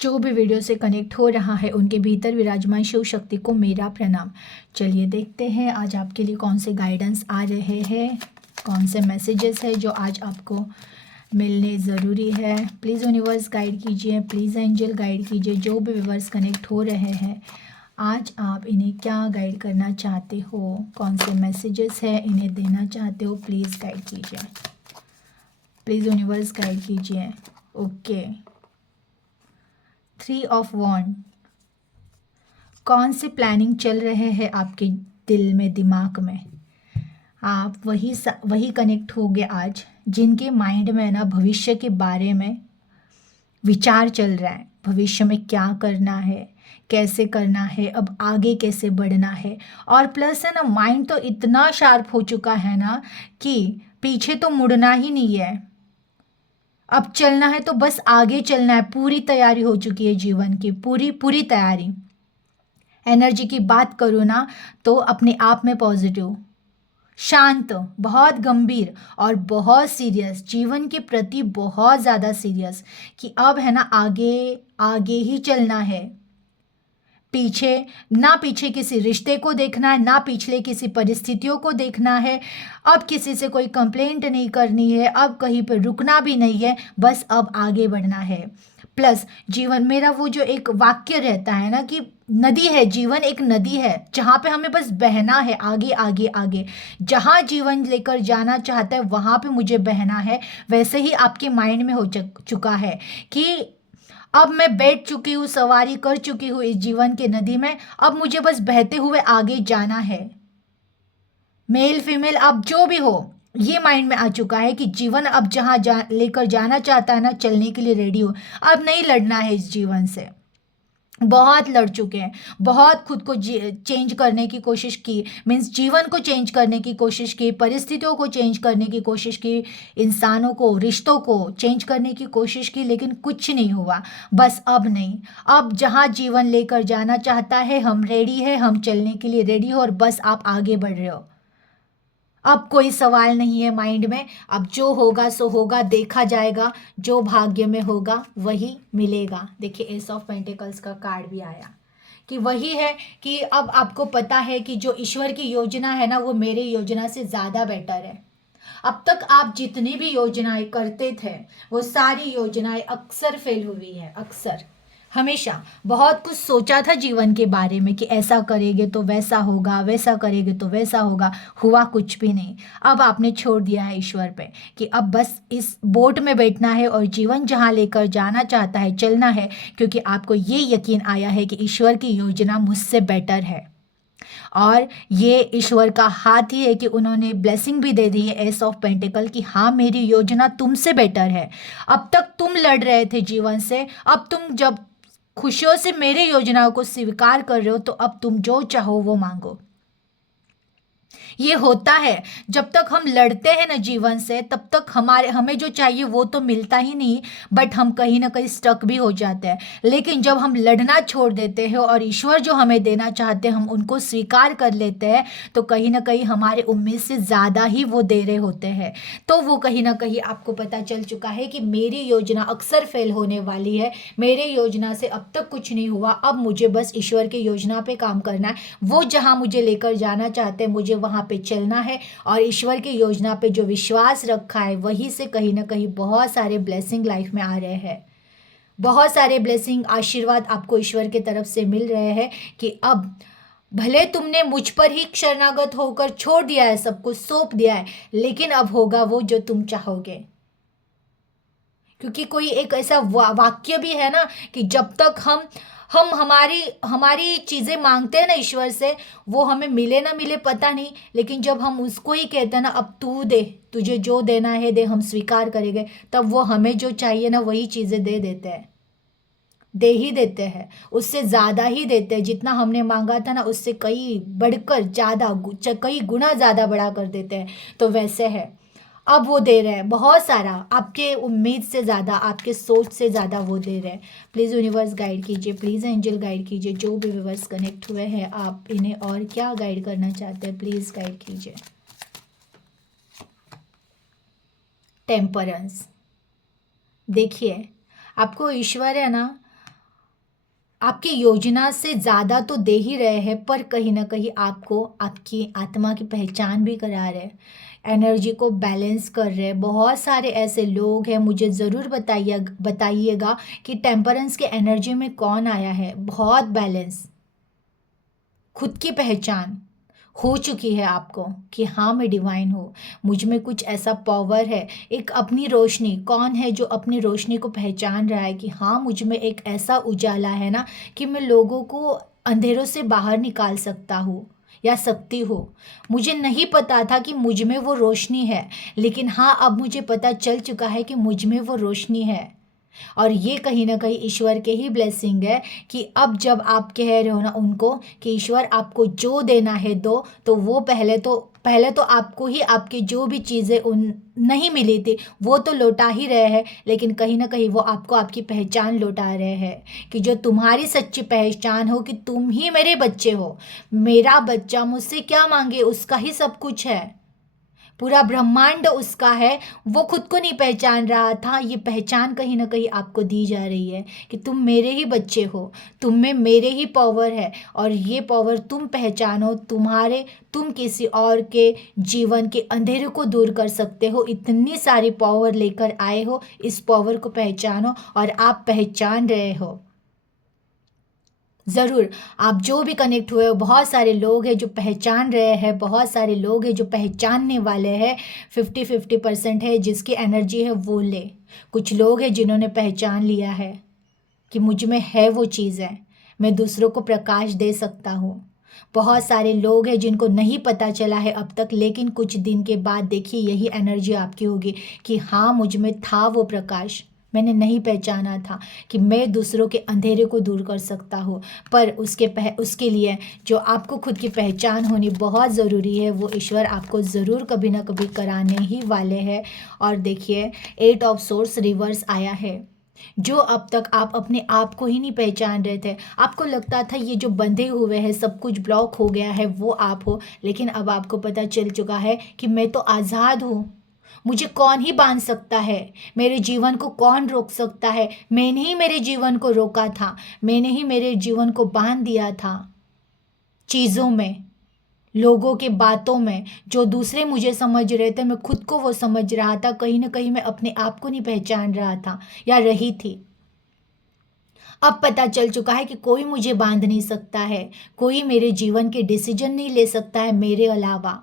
जो भी वीडियो से कनेक्ट हो रहा है उनके भीतर विराजमान शिव शक्ति को मेरा प्रणाम। चलिए देखते हैं आज आपके लिए कौन से गाइडेंस आ रहे हैं, कौन से मैसेजेस है जो आज आपको मिलने ज़रूरी है। प्लीज़ यूनिवर्स गाइड कीजिए, प्लीज़ एंजल गाइड कीजिए। जो भी व्यूअर्स कनेक्ट हो रहे हैं आज आप इन्हें क्या गाइड करना चाहते हो, कौन से मैसेजेस है इन्हें देना चाहते हो, प्लीज़ गाइड कीजिए, प्लीज़ यूनिवर्स गाइड कीजिए। ओके, 3 ऑफ वॉन्ड। कौन से प्लानिंग चल रहे हैं आपके दिल में, दिमाग में? आप वही कनेक्ट होगे आज जिनके माइंड में ना भविष्य के बारे में विचार चल रहा है। भविष्य में क्या करना है, कैसे करना है, अब आगे कैसे बढ़ना है। और प्लस है ना, माइंड तो इतना शार्प हो चुका है ना कि पीछे तो मुड़ना ही नहीं है, अब चलना है तो बस आगे चलना है। पूरी तैयारी हो चुकी है जीवन की, पूरी पूरी तैयारी। एनर्जी की बात करूँ ना तो अपने आप में पॉजिटिव, शांत, बहुत गंभीर और बहुत सीरियस, जीवन के प्रति बहुत ज़्यादा सीरियस कि अब है ना आगे आगे ही चलना है। पीछे ना, पीछे किसी रिश्ते को देखना है ना, पिछले किसी परिस्थितियों को देखना है। अब किसी से कोई कंप्लेंट नहीं करनी है, अब कहीं पर रुकना भी नहीं है, बस अब आगे बढ़ना है। प्लस जीवन, मेरा वो जो एक वाक्य रहता है ना कि नदी है, जीवन एक नदी है जहाँ पे हमें बस बहना है, आगे आगे आगे। जहाँ जीवन लेकर जाना चाहता है वहाँ पे मुझे बहना है। वैसे ही आपके माइंड में हो चुका है कि अब मैं बैठ चुकी हूँ, सवारी कर चुकी हूँ इस जीवन के नदी में, अब मुझे बस बहते हुए आगे जाना है। मेल फीमेल अब जो भी हो, ये माइंड में आ चुका है कि जीवन अब जहाँ लेकर जाना चाहता है ना, चलने के लिए रेडी हो। अब नहीं लड़ना है इस जीवन से, बहुत लड़ चुके हैं, बहुत खुद को चेंज करने की कोशिश की, मीन्स जीवन को चेंज करने की कोशिश की, परिस्थितियों को चेंज करने की कोशिश की, इंसानों को, रिश्तों को चेंज करने की कोशिश की, लेकिन कुछ नहीं हुआ। बस अब नहीं, अब जहाँ जीवन लेकर जाना चाहता है हम रेडी है, हम चलने के लिए रेडी हो और बस आप आगे बढ़ रहे हो। अब कोई सवाल नहीं है माइंड में, अब जो होगा सो होगा, देखा जाएगा, जो भाग्य में होगा वही मिलेगा। देखिए एस ऑफ पेंटिकल्स का कार्ड भी आया कि वही है कि अब आपको पता है कि जो ईश्वर की योजना है ना वो मेरी योजना से ज़्यादा बेटर है। अब तक आप जितनी भी योजनाएं करते थे वो सारी योजनाएं अक्सर फेल हुई है, अक्सर, हमेशा। बहुत कुछ सोचा था जीवन के बारे में कि ऐसा करेंगे तो वैसा होगा, वैसा करेंगे तो वैसा होगा, हुआ कुछ भी नहीं। अब आपने छोड़ दिया है ईश्वर पे कि अब बस इस बोट में बैठना है और जीवन जहाँ लेकर जाना चाहता है चलना है, क्योंकि आपको ये यकीन आया है कि ईश्वर की योजना मुझसे बेटर है। और ये ईश्वर का हाथ ही है कि उन्होंने ब्लेसिंग भी दे दी है एस ऑफ पेंटिकल कि हाँ मेरी योजना तुमसे बेटर है। अब तक तुम लड़ रहे थे जीवन से, अब तुम जब खुशियों से मेरे योजनाओं को स्वीकार कर रहे हो तो अब तुम जो चाहो वो मांगो। ये होता है, जब तक हम लड़ते हैं ना जीवन से तब तक हमें जो चाहिए वो तो मिलता ही नहीं, बट हम कहीं ना कहीं स्टक भी हो जाते हैं। लेकिन जब हम लड़ना छोड़ देते हैं और ईश्वर जो हमें देना चाहते हैं हम उनको स्वीकार कर लेते हैं, तो कहीं ना कहीं हमारे उम्मीद से ज़्यादा ही वो दे रहे होते हैं। तो वो कहीं ना कहीं आपको पता चल चुका है कि मेरी योजना अक्सर फेल होने वाली है, मेरे योजना से अब तक कुछ नहीं हुआ, अब मुझे बस ईश्वर की योजना पे काम करना है। वो जहाँ मुझे लेकर जाना चाहते हैं मुझे वहाँ पे चलना है, और ईश्वर की योजना पे जो विश्वास रखा है वहीं से कहीं ना कहीं बहुत सारे ब्लेसिंग लाइफ में आ रहे हैं। बहुत सारे ब्लेसिंग, आशीर्वाद आपको ईश्वर की तरफ से मिल रहे हैं कि अब भले तुमने मुझ पर ही शरणागत होकर छोड़ दिया है, सब कुछ सौंप दिया है, लेकिन अब होगा वो जो तुम चाहोगे। क्योंकि कोई एक ऐसा वाक्य भी है ना कि जब तक हम हमारी हमारी चीज़ें मांगते हैं ना ईश्वर से, वो हमें मिले ना मिले पता नहीं, लेकिन जब हम उसको ही कहते हैं ना अब तू दे, तुझे जो देना है दे, हम स्वीकार करेंगे, तब वो हमें जो चाहिए ना वही चीज़ें दे देते हैं, दे ही देते हैं, उससे ज़्यादा ही देते हैं। जितना हमने मांगा था ना उससे कई बढ़कर ज़्यादा, कई गुना ज़्यादा बढ़ा कर देते हैं। तो वैसे है, अब वो दे रहे हैं बहुत सारा, आपके उम्मीद से ज़्यादा, आपके सोच से ज़्यादा वो दे रहे हैं। प्लीज़ यूनिवर्स गाइड कीजिए, प्लीज़ एंजल गाइड कीजिए। जो भी व्यूवर्स कनेक्ट हुए हैं आप इन्हें और क्या गाइड करना चाहते हैं प्लीज़ गाइड कीजिए। टेम्परेंस, देखिए आपको ईश्वर है ना आपकी योजना से ज़्यादा तो दे ही रहे हैं, पर कहीं ना कहीं आपको आपकी आत्मा की पहचान भी करा रहे हैं, एनर्जी को बैलेंस कर रहे हैं। बहुत सारे ऐसे लोग हैं, मुझे ज़रूर बताइएगा कि टेम्परेंस के एनर्जी में कौन आया है। बहुत बैलेंस, खुद की पहचान हो चुकी है आपको कि हाँ मैं डिवाइन हूँ, मुझ में कुछ ऐसा पावर है। एक अपनी रोशनी, कौन है जो अपनी रोशनी को पहचान रहा है कि हाँ मुझ में एक ऐसा उजाला है ना कि मैं लोगों को अंधेरों से बाहर निकाल सकता हूँ या सकती हो। मुझे नहीं पता था कि मुझ में वो रोशनी है, लेकिन हाँ अब मुझे पता चल चुका है कि मुझ में वो रोशनी है। और ये कहीं ना कहीं ईश्वर के ही ब्लेसिंग है कि अब जब आप कह रहे हो ना उनको कि ईश्वर आपको जो देना है दो, तो वो पहले तो आपको ही आपकी जो भी चीज़ें उन नहीं मिली थी वो तो लौटा ही रहे हैं, लेकिन कहीं ना कहीं वो आपको आपकी पहचान लौटा रहे हैं कि जो तुम्हारी सच्ची पहचान हो कि तुम ही मेरे बच्चे हो। मेरा बच्चा मुझसे क्या मांगे, उसका ही सब कुछ है, पूरा ब्रह्मांड उसका है। वो खुद को नहीं पहचान रहा था, ये पहचान कहीं ना कहीं आपको दी जा रही है कि तुम मेरे ही बच्चे हो, तुम में मेरे ही पावर है। और ये पावर तुम पहचानो, तुम किसी और के जीवन के अंधेरे को दूर कर सकते हो। इतनी सारी पावर लेकर आए हो, इस पावर को पहचानो और आप पहचान रहे हो। ज़रूर, आप जो भी कनेक्ट हुए हो, बहुत सारे लोग हैं जो पहचान रहे हैं, बहुत सारे लोग हैं जो पहचानने वाले हैं। 50-50% है जिसकी एनर्जी है वो ले। कुछ लोग हैं जिन्होंने पहचान लिया है कि मुझ में है वो चीज़ है, मैं दूसरों को प्रकाश दे सकता हूँ। बहुत सारे लोग हैं जिनको नहीं पता चला है अब तक, लेकिन कुछ दिन के बाद देखिए यही एनर्जी आपकी होगी कि हाँ मुझ में था वो प्रकाश, मैंने नहीं पहचाना था कि मैं दूसरों के अंधेरे को दूर कर सकता हूँ। पर उसके लिए जो आपको खुद की पहचान होनी बहुत ज़रूरी है, वो ईश्वर आपको ज़रूर कभी ना कभी कराने ही वाले हैं। और देखिए 8 ऑफ सोर्स रिवर्स आया है। जो अब तक आप अपने आप को ही नहीं पहचान रहे थे, आपको लगता था ये जो बंधे हुए हैं सब कुछ ब्लॉक हो गया है वो आप हो, लेकिन अब आपको पता चल चुका है कि मैं तो आज़ाद हूँ। मुझे कौन ही बांध सकता है, मेरे जीवन को कौन रोक सकता है। मैंने ही मेरे जीवन को रोका था, मैंने ही मेरे जीवन को बांध दिया था चीज़ों में, लोगों के बातों में। जो दूसरे मुझे समझ रहे थे मैं खुद को वो समझ रहा था, कहीं ना कहीं मैं अपने आप को नहीं पहचान रहा था या रही थी। अब पता चल चुका है कि कोई मुझे बांध नहीं सकता है, कोई मेरे जीवन के डिसीजन नहीं ले सकता है मेरे अलावा।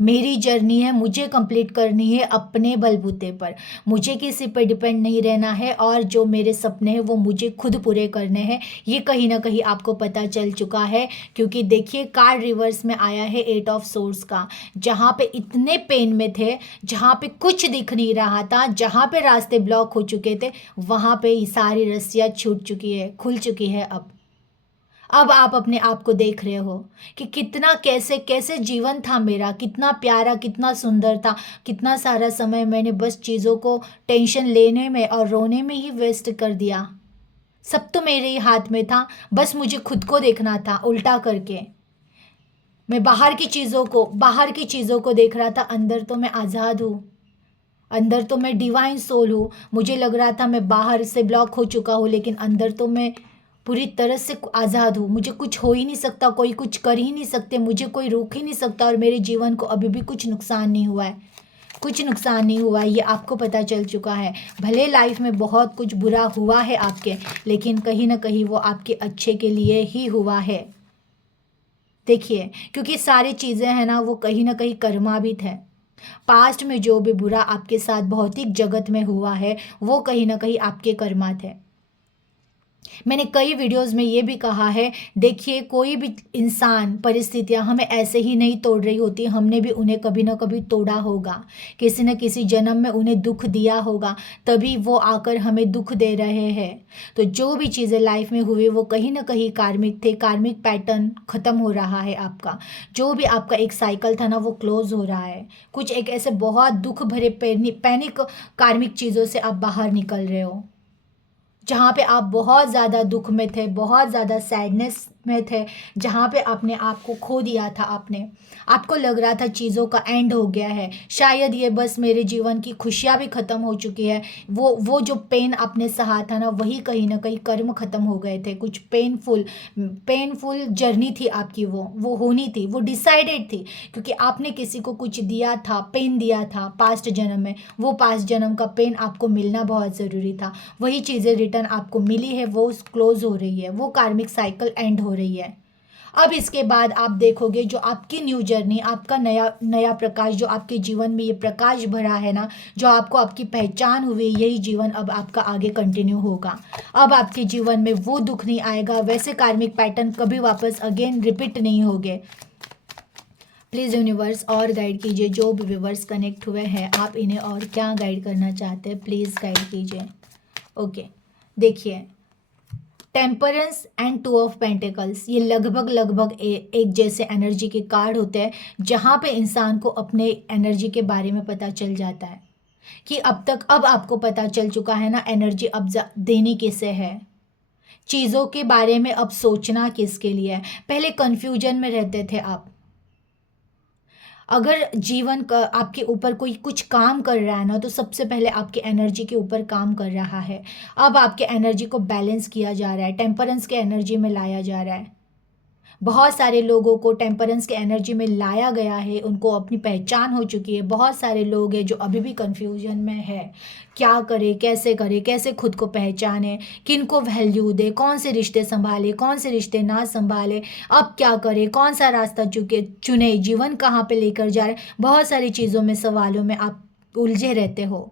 मेरी जर्नी है, मुझे कंप्लीट करनी है अपने बलबूते पर, मुझे किसी पर डिपेंड नहीं रहना है। और जो मेरे सपने हैं वो मुझे खुद पूरे करने हैं, ये कहीं ना कहीं आपको पता चल चुका है। क्योंकि देखिए कार्ड रिवर्स में आया है 8 ऑफ सोर्स का, जहाँ पे इतने पेन में थे, जहाँ पे कुछ दिख नहीं रहा था, जहाँ पे रास्ते ब्लॉक हो चुके थे, वहाँ पे ये सारी रस्सियाँ छूट चुकी है, खुल चुकी है। अब आप अपने आप को देख रहे हो कि कितना कैसे कैसे जीवन था मेरा, कितना प्यारा, कितना सुंदर था। कितना सारा समय मैंने बस चीज़ों को टेंशन लेने में और रोने में ही वेस्ट कर दिया। सब तो मेरे ही हाथ में था, बस मुझे खुद को देखना था उल्टा करके। मैं बाहर की चीज़ों को देख रहा था, अंदर तो मैं आज़ाद हूँ, अंदर तो मैं डिवाइन सोल हूँ। मुझे लग रहा था मैं बाहर से ब्लॉक हो चुका हूँ, लेकिन अंदर तो मैं पूरी तरह से आज़ाद हूँ। मुझे कुछ हो ही नहीं सकता, कोई कुछ कर ही नहीं सकते, मुझे कोई रोक ही नहीं सकता। और मेरे जीवन को अभी भी कुछ नुकसान नहीं हुआ है, कुछ नुकसान नहीं हुआ है, ये आपको पता चल चुका है। भले लाइफ में बहुत कुछ बुरा हुआ है आपके, लेकिन कहीं ना कहीं वो आपके अच्छे के लिए ही हुआ है। देखिए क्योंकि सारी चीज़ें हैं ना वो कहीं ना कहीं कर्माभित है। पास्ट में जो भी बुरा आपके साथ भौतिक जगत में हुआ है वो कहीं ना कहीं आपके कर्मात है। मैंने कई वीडियोस में ये भी कहा है, देखिए कोई भी इंसान, परिस्थितियां हमें ऐसे ही नहीं तोड़ रही होती, हमने भी उन्हें कभी ना कभी तोड़ा होगा, किसी न किसी जन्म में उन्हें दुख दिया होगा, तभी वो आकर हमें दुख दे रहे हैं। तो जो भी चीज़ें लाइफ में हुई वो कहीं ना कहीं कार्मिक थे, कार्मिक पैटर्न खत्म हो रहा है आपका। जो भी आपका एक साइकिल था ना वो क्लोज हो रहा है। कुछ एक ऐसे बहुत दुख भरे पैनिक कार्मिक चीज़ों से आप बाहर निकल रहे हो, जहाँ पे आप बहुत ज़्यादा दुख में थे, बहुत ज़्यादा सैडनेस में थे, जहाँ पे आपने आपको खो दिया था, आपको लग रहा था चीज़ों का एंड हो गया है, शायद ये बस मेरे जीवन की खुशियाँ भी ख़त्म हो चुकी है। वो जो पेन आपने सहा था ना, वही कहीं ना कहीं कर्म ख़त्म हो गए थे। कुछ पेनफुल जर्नी थी आपकी, वो होनी थी, वो डिसाइडेड थी, क्योंकि आपने किसी को कुछ दिया था, पेन दिया था पास्ट जन्म में। वो पास्ट जन्म का पेन आपको मिलना बहुत ज़रूरी था। वही चीज़ें रिटर्न आपको मिली है, वो क्लोज हो रही है, वो कार्मिक साइकिल एंड हो रही है। अब इसके बाद आप देखोगे जो आपकी न्यू जर्नी, आपका नया नया प्रकाश, जो आपके जीवन में ये प्रकाश भरा है ना, जो आपको आपकी पहचान हुई, यही जीवन अब आपका आगे कंटिन्यू होगा। अब आपके जीवन में वो दुख नहीं आएगा, वैसे कार्मिक पैटर्न कभी वापस अगेन रिपीट नहीं होंगे। प्लीज़ यूनिवर्स और गाइड कीजिए, जो भी व्यूवर्स कनेक्ट हुए हैं, आप इन्हें और क्या गाइड करना चाहते हैं, प्लीज़ गाइड कीजिए। ओके, देखिए, temperance and two of pentacles, ये लगभग एक जैसे एनर्जी के कार्ड होते हैं, जहाँ पे इंसान को अपने एनर्जी के बारे में पता चल जाता है कि अब आपको पता चल चुका है ना, एनर्जी अब देनी किसे है, चीज़ों के बारे में अब सोचना किसके लिए है। पहले कन्फ्यूजन में रहते थे आप। अगर जीवन का आपके ऊपर कोई कुछ काम कर रहा है ना, तो सबसे पहले आपके एनर्जी के ऊपर काम कर रहा है। अब आपके एनर्जी को बैलेंस किया जा रहा है, टेम्परेंस के एनर्जी में लाया जा रहा है। बहुत सारे लोगों को टेम्परेंस के एनर्जी में लाया गया है, उनको अपनी पहचान हो चुकी है। बहुत सारे लोग हैं जो अभी भी कंफ्यूजन में है, क्या करे, कैसे खुद को पहचाने, किन को वैल्यू दे, कौन से रिश्ते संभाले, कौन से रिश्ते ना संभाले, अब क्या करे, कौन सा रास्ता चुने, जीवन कहाँ पे लेकर जा रहे। बहुत सारी चीज़ों में, सवालों में आप उलझे रहते हो,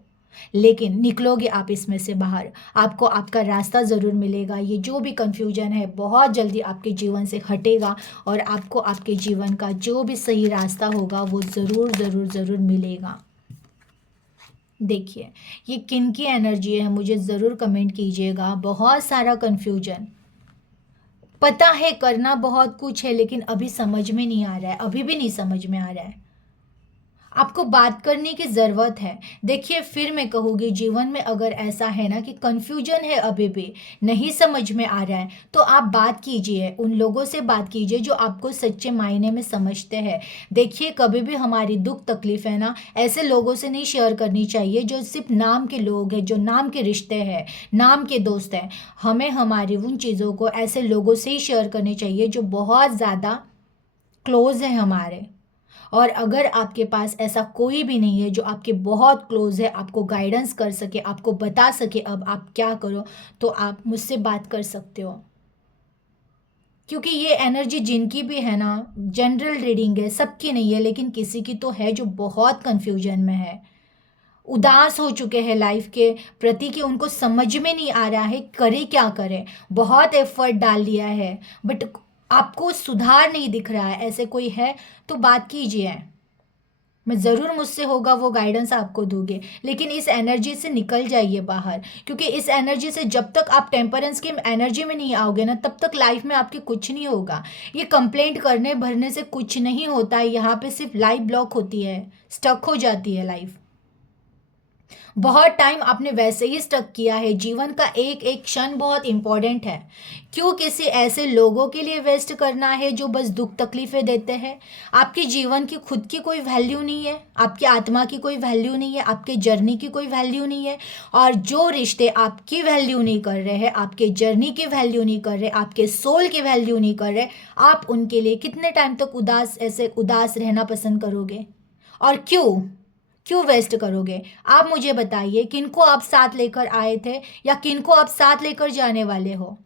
लेकिन निकलोगे आप इसमें से बाहर, आपको आपका रास्ता ज़रूर मिलेगा। ये जो भी कन्फ्यूजन है बहुत जल्दी आपके जीवन से हटेगा, और आपको आपके जीवन का जो भी सही रास्ता होगा वो ज़रूर मिलेगा। देखिए, ये किन की एनर्जी है, मुझे ज़रूर कमेंट कीजिएगा। बहुत सारा कन्फ्यूजन, पता है करना बहुत कुछ है, लेकिन अभी समझ में नहीं आ रहा है, अभी भी नहीं समझ में आ रहा है, आपको बात करने की ज़रूरत है। देखिए, फिर मैं कहूँगी, जीवन में अगर ऐसा है ना कि कन्फ्यूजन है, अभी भी नहीं समझ में आ रहा है, तो आप बात कीजिए, उन लोगों से बात कीजिए जो आपको सच्चे मायने में समझते हैं। देखिए, कभी भी हमारी दुख तकलीफ है ना, ऐसे लोगों से नहीं शेयर करनी चाहिए जो सिर्फ नाम के लोग हैं, जो नाम के रिश्ते हैं, नाम के दोस्त हैं। हमें हमारी उन चीज़ों को ऐसे लोगों से ही शेयर करनी चाहिए जो बहुत ज़्यादा क्लोज है हमारे। और अगर आपके पास ऐसा कोई भी नहीं है जो आपके बहुत क्लोज है, आपको गाइडेंस कर सके, आपको बता सके अब आप क्या करो, तो आप मुझसे बात कर सकते हो। क्योंकि ये एनर्जी जिनकी भी है ना, जनरल रीडिंग है, सबकी नहीं है, लेकिन किसी की तो है जो बहुत कन्फ्यूजन में है, उदास हो चुके हैं लाइफ के प्रति, कि उनको समझ में नहीं आ रहा है करे क्या करें। बहुत एफर्ट डाल दिया है, बट आपको सुधार नहीं दिख रहा है। ऐसे कोई है तो बात कीजिए, मैं ज़रूर मुझसे होगा वो गाइडेंस आपको दूंगी। लेकिन इस एनर्जी से निकल जाइए बाहर, क्योंकि इस एनर्जी से जब तक आप टेम्परेंस की एनर्जी में नहीं आओगे ना, तब तक लाइफ में आपके कुछ नहीं होगा। ये कंप्लेंट करने भरने से कुछ नहीं होता है, यहाँ पे सिर्फ लाइफ ब्लॉक होती है, स्टक हो जाती है लाइफ। बहुत टाइम आपने वैसे ही स्टक किया है। जीवन का एक एक क्षण बहुत इंपॉर्टेंट है। क्यों किसी ऐसे लोगों के लिए वेस्ट करना है जो बस दुख तकलीफें देते हैं। आपके जीवन की खुद की कोई वैल्यू नहीं है, आपकी आत्मा की कोई वैल्यू नहीं है, आपके जर्नी की कोई वैल्यू नहीं है। और जो रिश्ते आपकी वैल्यू नहीं कर रहे हैं, आपके जर्नी की वैल्यू नहीं कर रहे, आपके सोल की वैल्यू नहीं कर रहे, आप उनके लिए कितने टाइम तक ऐसे उदास रहना पसंद करोगे? और क्यों वेस्ट करोगे? आप मुझे बताइए, किनको आप साथ लेकर आए थे या किनको आप साथ लेकर जाने वाले हो?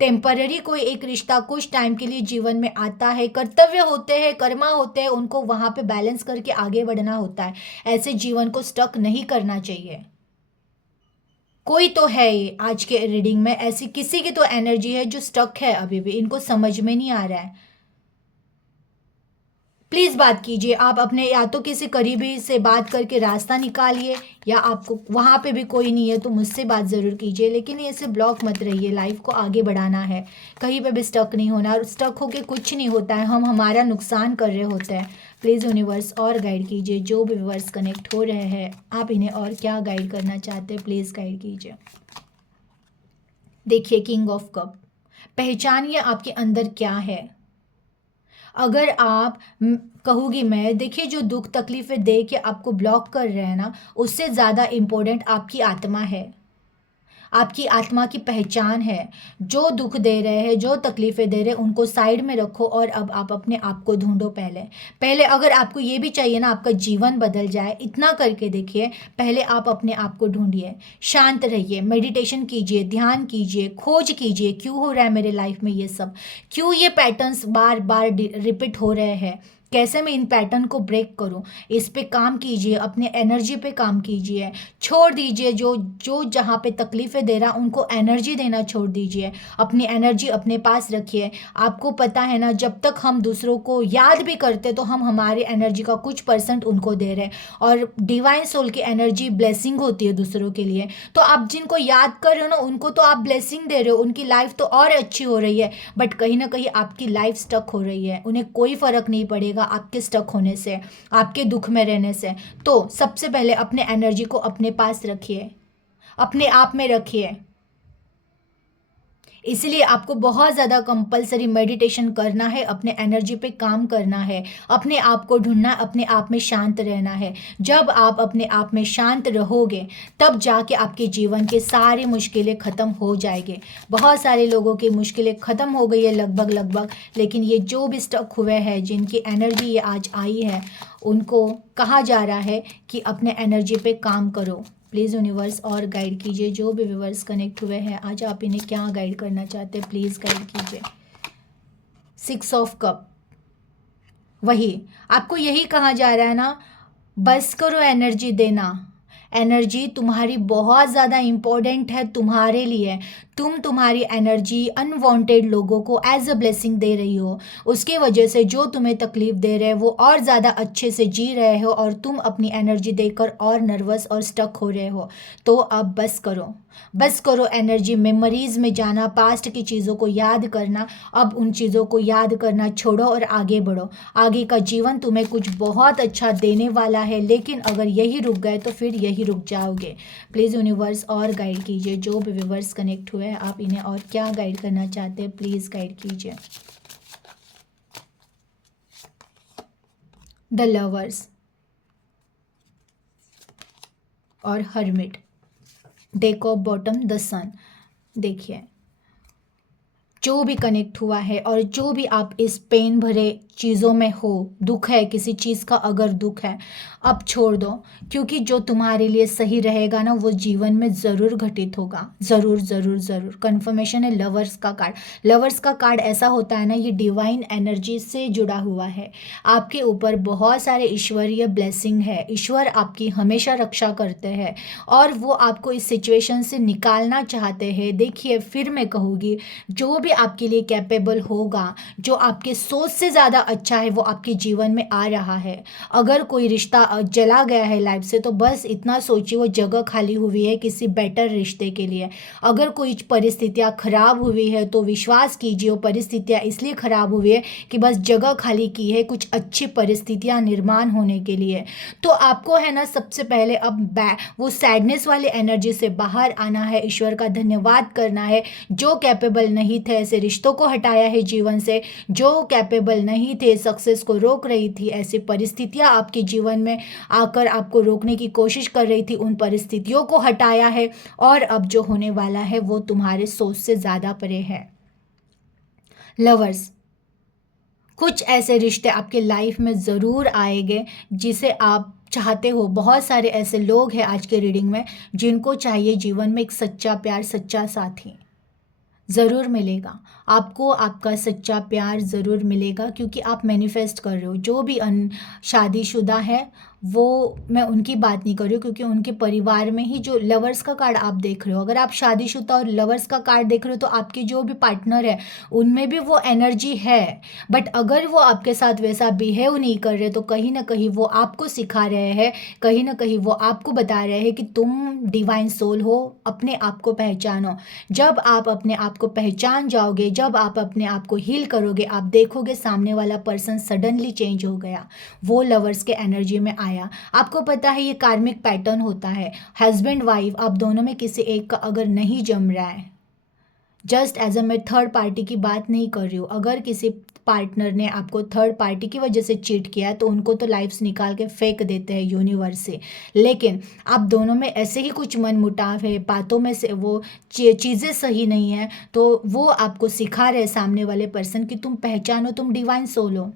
टेम्पररी कोई एक रिश्ता कुछ टाइम के लिए जीवन में आता है, कर्तव्य होते हैं, कर्मा होते हैं, उनको वहाँ पे बैलेंस करके आगे बढ़ना होता है। ऐसे जीवन को स्टक नहीं करना चाहिए। कोई तो है ये आज के रीडिंग में, ऐसी किसी की तो एनर्जी है जो स्टक है अभी भी, इनको समझ में नहीं आ रहा है। प्लीज़ बात कीजिए, आप अपने या तो किसी करीबी से बात करके रास्ता निकालिए, या आपको वहाँ पे भी कोई नहीं है तो मुझसे बात ज़रूर कीजिए। लेकिन ऐसे ब्लॉक मत रहिए, लाइफ को आगे बढ़ाना है, कहीं पे भी स्टक नहीं होना। और स्टक होके कुछ नहीं होता है, हम हमारा नुकसान कर रहे होते हैं। प्लीज़ यूनिवर्स और गाइड कीजिए, जो भी व्यूअर्स कनेक्ट हो रहे हैं, आप इन्हें और क्या गाइड करना चाहते हैं, प्लीज़ गाइड कीजिए। देखिए, किंग ऑफ कप, पहचानिए आपके अंदर क्या है। अगर आप कहोगी मैं, देखिए जो दुख तकलीफें दे के आपको ब्लॉक कर रहे हैं ना, उससे ज़्यादा इम्पोर्टेंट आपकी आत्मा है, आपकी आत्मा की पहचान है। जो दुख दे रहे हैं, जो तकलीफ़ें दे रहे हैं, उनको साइड में रखो और अब आप अपने आप को ढूंढो। पहले पहले अगर आपको ये भी चाहिए ना आपका जीवन बदल जाए, इतना करके देखिए, पहले आप अपने आप को ढूंढिए, शांत रहिए, मेडिटेशन कीजिए, ध्यान कीजिए, खोज कीजिए क्यों हो रहा है मेरे लाइफ में ये सब, क्यों ये पैटर्न्स बार बार रिपीट हो रहे हैं, कैसे मैं इन पैटर्न को ब्रेक करूं। इस पे काम कीजिए, अपने एनर्जी पे काम कीजिए, छोड़ दीजिए जो जो जहाँ पे तकलीफ़ें दे रहा उनको एनर्जी देना छोड़ दीजिए, अपनी एनर्जी अपने पास रखिए। आपको पता है ना, जब तक हम दूसरों को याद भी करते तो हम हमारी एनर्जी का कुछ परसेंट उनको दे रहे हैं, और डिवाइन सोल की एनर्जी ब्लेसिंग होती है दूसरों के लिए। तो आप जिनको याद कर रहे हो ना, उनको तो आप ब्लेसिंग दे रहे हो, उनकी लाइफ तो और अच्छी हो रही है, बट कहीं ना कहीं आपकी लाइफ स्टक हो रही है। उन्हें कोई फ़र्क नहीं पड़ेगा आपके स्टक होने से, आपके दुख में रहने से। तो सबसे पहले अपने एनर्जी को अपने पास रखिए, अपने आप में रखिए। इसलिए आपको बहुत ज़्यादा कंपलसरी मेडिटेशन करना है, अपने एनर्जी पे काम करना है, अपने आप को ढूंढना, अपने आप में शांत रहना है। जब आप अपने आप में शांत रहोगे, तब जाके आपके जीवन के सारी मुश्किलें ख़त्म हो जाएंगे। बहुत सारे लोगों की मुश्किलें ख़त्म हो गई है लगभग लगभग, लेकिन ये जो भी स्टक हुए हैं, जिनकी एनर्जी ये आज आई है, उनको कहा जा रहा है कि अपने एनर्जी पे काम करो। प्लीज़ यूनिवर्स और गाइड कीजिए, जो भी व्यूवर्स कनेक्ट हुए हैं आज आप इन्हें क्या गाइड करना चाहते हैं, प्लीज़ गाइड कीजिए। 6 ऑफ कप, वही आपको यही कहा जा रहा है ना, बस करो एनर्जी देना। एनर्जी तुम्हारी बहुत ज़्यादा इम्पोर्टेंट है तुम्हारे लिए। तुम तुम्हारी एनर्जी अनवांटेड लोगों को एज अ ब्लेसिंग दे रही हो, उसके वजह से जो तुम्हें तकलीफ दे रहे हैं वो और ज़्यादा अच्छे से जी रहे हो, और तुम अपनी एनर्जी देकर और नर्वस और स्टक हो रहे हो। तो अब बस करो, बस करो एनर्जी मेमोरीज में जाना, पास्ट की चीज़ों को याद करना। अब उन चीज़ों को याद करना छोड़ो और आगे बढ़ो। आगे का जीवन तुम्हें कुछ बहुत अच्छा देने वाला है, लेकिन अगर यही रुक गए तो फिर यही रुक जाओगे। प्लीज़ यूनिवर्स और गाइड कीजिए, जो भी व्यूवर्स कनेक्ट हुए हैं आप इन्हें और क्या गाइड करना चाहते हैं, प्लीज़ गाइड कीजिए। द लवर्स और hermit, deck of bottom, the sun. देखिए, जो भी कनेक्ट हुआ है और जो भी आप इस पेन भरे चीज़ों में हो, दुख है किसी चीज़ का, अगर दुख है अब छोड़ दो, क्योंकि जो तुम्हारे लिए सही रहेगा ना वो जीवन में ज़रूर घटित होगा, ज़रूर ज़रूर ज़रूर। कन्फर्मेशन है लवर्स का कार्ड। लवर्स का कार्ड ऐसा होता है ना, ये डिवाइन एनर्जी से जुड़ा हुआ है। आपके ऊपर बहुत सारे ईश्वरीय ब्लेसिंग है, ईश्वर आपकी हमेशा रक्षा करते हैं और वो आपको इस सिचुएशन से निकालना चाहते हैं। देखिए, फिर मैं कहूँगी, जो भी आपके लिए कैपेबल होगा, जो आपके सोच से ज़्यादा अच्छा है, वो आपके जीवन में आ रहा है। अगर कोई रिश्ता चला गया है लाइफ से, तो बस इतना सोचिए वो जगह खाली हुई है किसी बेटर रिश्ते के लिए। अगर कोई परिस्थितियाँ खराब हुई है तो विश्वास कीजिए वो परिस्थितियाँ इसलिए खराब हुई है कि बस जगह खाली की है कुछ अच्छी परिस्थितियाँ निर्माण होने के लिए। तो आपको है ना, सबसे पहले अब वो सैडनेस वाली एनर्जी से बाहर आना है, ईश्वर का धन्यवाद करना है। जो कैपेबल नहीं थे ऐसे रिश्तों को हटाया है जीवन से, जो कैपेबल नहीं थे, सक्सेस को रोक रही थी, ऐसी परिस्थितियां आपके जीवन में आकर आपको रोकने की कोशिश कर रही थी, उन परिस्थितियों को हटाया है। और अब जो होने वाला है वो तुम्हारे सोच से ज़्यादा परे है। लवर्स, कुछ ऐसे रिश्ते आपके लाइफ में ज़रूर आएंगे जिसे आप चाहते हो। बहुत सारे ऐसे लोग हैं आज के रीडिंग में जिनको चाहिए जीवन में एक सच्चा प्यार, सच्चा साथी। ज़रूर मिलेगा आपको, आपका सच्चा प्यार ज़रूर मिलेगा, क्योंकि आप मैनिफेस्ट कर रहे हो। जो भी शादीशुदा है, वो मैं उनकी बात नहीं कर रही हूँ, क्योंकि उनके परिवार में ही जो लवर्स का कार्ड आप देख रहे हो, अगर आप शादीशुदा और लवर्स का कार्ड देख रहे हो तो आपके जो भी पार्टनर है उनमें भी वो एनर्जी है। बट अगर वो आपके साथ वैसा बिहेव नहीं कर रहे तो कहीं ना कहीं वो आपको सिखा रहे हैं, कहीं ना कहीं वो आपको बता रहे हैं कि तुम डिवाइन सोल हो, अपने आप को पहचानो। जब आप अपने आप को पहचान जाओगे, जब आप अपने आप को हील करोगे, आप देखोगे सामने वाला पर्सन सडनली चेंज हो गया, वो लवर्स के एनर्जी में आया। आपको पता है ये कार्मिक पैटर्न होता है, हस्बैंड वाइफ आप दोनों में किसी एक का अगर नहीं जम रहा है, जस्ट एज अ, मैं थर्ड पार्टी की बात नहीं कर रही हूँ। अगर किसी पार्टनर ने आपको थर्ड पार्टी की वजह से चीट किया तो उनको तो लाइफ्स निकाल के फेंक देते हैं यूनिवर्स से। लेकिन आप दोनों में ऐसे ही कुछ मनमुटाव है, बातों में से वो चीज़ें सही नहीं है, तो वो आपको सिखा रहे सामने वाले पर्सन कि तुम पहचानो, तुम डिवाइन सोल हो।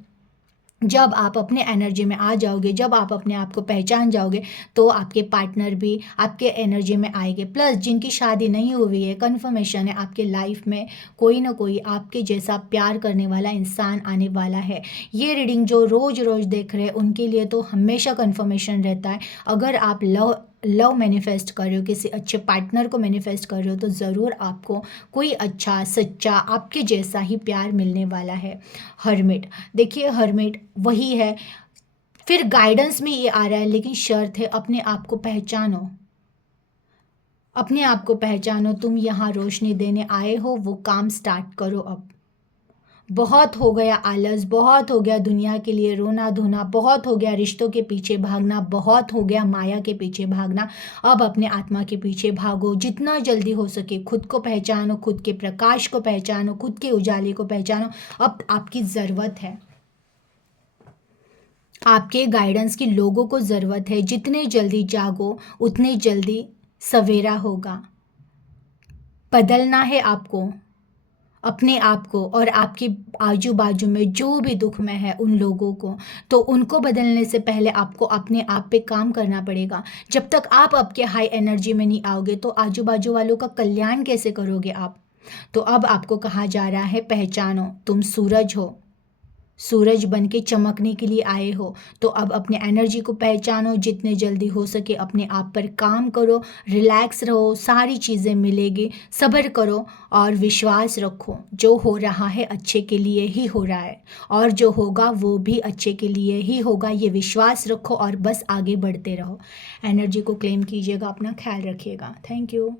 जब आप अपने एनर्जी में आ जाओगे, जब आप अपने आप को पहचान जाओगे, तो आपके पार्टनर भी आपके एनर्जी में आएंगे। प्लस जिनकी शादी नहीं हुई है, कन्फर्मेशन है आपके लाइफ में कोई ना कोई आपके जैसा प्यार करने वाला इंसान आने वाला है। ये रीडिंग जो रोज़ रोज़ देख रहे हैं उनके लिए तो हमेशा कन्फर्मेशन रहता है। अगर आप लव मैनिफेस्ट कर रहे हो, किसी अच्छे पार्टनर को मैनिफेस्ट कर रहे हो, तो ज़रूर आपको कोई अच्छा सच्चा आपके जैसा ही प्यार मिलने वाला है। हर्मिट, देखिए हर्मिट वही है, फिर गाइडेंस में ये आ रहा है, लेकिन शर्त है अपने आप को पहचानो, अपने आप को पहचानो। तुम यहाँ रोशनी देने आए हो, वो काम स्टार्ट करो अब। बहुत हो गया आलस, बहुत हो गया दुनिया के लिए रोना धोना, बहुत हो गया रिश्तों के पीछे भागना, बहुत हो गया माया के पीछे भागना। अब अपने आत्मा के पीछे भागो, जितना जल्दी हो सके खुद को पहचानो, खुद के प्रकाश को पहचानो, खुद के उजाले को पहचानो। अब आपकी ज़रूरत है, आपके गाइडेंस की लोगों को ज़रूरत है। जितने जल्दी जागो उतने जल्दी सवेरा होगा। बदलना है आपको अपने आप को, और आपके आजू बाजू में जो भी दुख में है उन लोगों को, तो उनको बदलने से पहले आपको अपने आप पे काम करना पड़ेगा। जब तक आप आपके हाई एनर्जी में नहीं आओगे तो आजू बाजू वालों का कल्याण कैसे करोगे आप। तो अब आपको कहा जा रहा है पहचानो, तुम सूरज हो, सूरज बन के चमकने के लिए आए हो। तो अब अपने एनर्जी को पहचानो, जितने जल्दी हो सके अपने आप पर काम करो, रिलैक्स रहो, सारी चीज़ें मिलेगी, सब्र करो और विश्वास रखो। जो हो रहा है अच्छे के लिए ही हो रहा है, और जो होगा वो भी अच्छे के लिए ही होगा। ये विश्वास रखो और बस आगे बढ़ते रहो। एनर्जी को क्लेम कीजिएगा, अपना ख्याल रखिएगा। Thank you.